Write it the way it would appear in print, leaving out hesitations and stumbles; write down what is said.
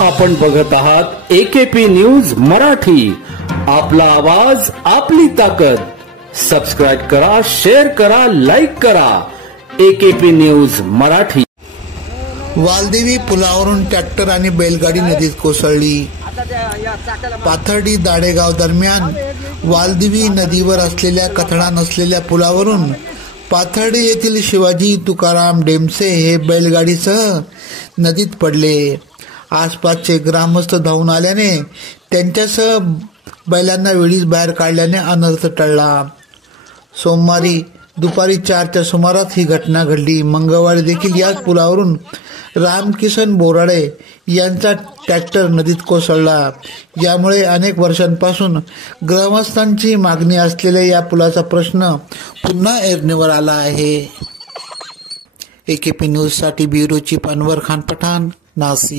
आपण बघत आहात AKP न्यूज मराठी. आपला आवाज आपली ताकद. सबस्क्राइब करा, शेअर करा, लाईक करा. AKP news Marathi. वालदेवी पुलावरून ट्रॅक्टर आणि बैलगाडी नदीत कोसळली. पाथर्डी दाडेगाव दरम्यान वालदेवी नदीवर असलेल्या कथळा नसलेल्या पुलावरून पाथर्डी येथील शिवाजी तुकाराम डेमसे हे बैलगाडीसह नदीत पडले. आसपासचे ग्रामस्थ धावून आल्याने त्यांच्यासह बैलांना वेळीच बाहेर काढल्याने अनर्थ टळला. सोमवारी दुपारी 4च्या सुमारास ही घटना घडली. मंगळवारी देखील याच पुलावरून रामकिसन बोराडे यांचा ट्रॅक्टर नदीत कोसळला. यामुळे अनेक वर्षांपासून ग्रामस्थांची मागणी असलेल्या या पुलाचा प्रश्न पुन्हा ऐरणीवर आला आहे. AKP न्यूजसाठी ब्युरो चीफ अनवर खान पठाण, नाशिक.